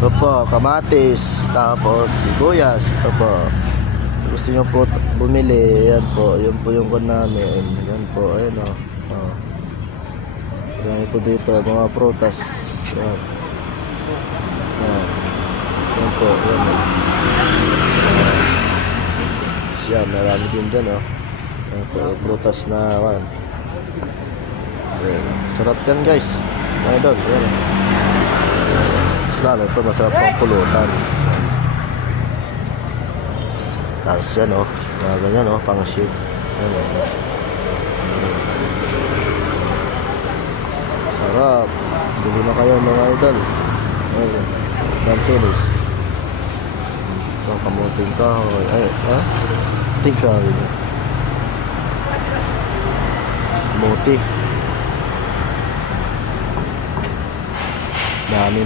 Ito po, kamatis, tapos sibuyas. Ito po. Gusto nyo po bumili, yan po. Yun po yung kon namin. Yan po, ayun o. Marami po dito, mga prutas. Yan. Yan. Yan po, yan o. Yan, marami din dyan o. Yan po, prutas na yan. Sarap yan guys. Mga idol, yan. Lalo ito, masarap pang pulutan. Tapos yan o, mga ganyan o, pang shake. Yan o. Sarap. Bili na kayo mga idol. Ayan, dansunis. Ito, kamuting kahoy. Ay, ha? Ting kahoy na. Muti. Dami.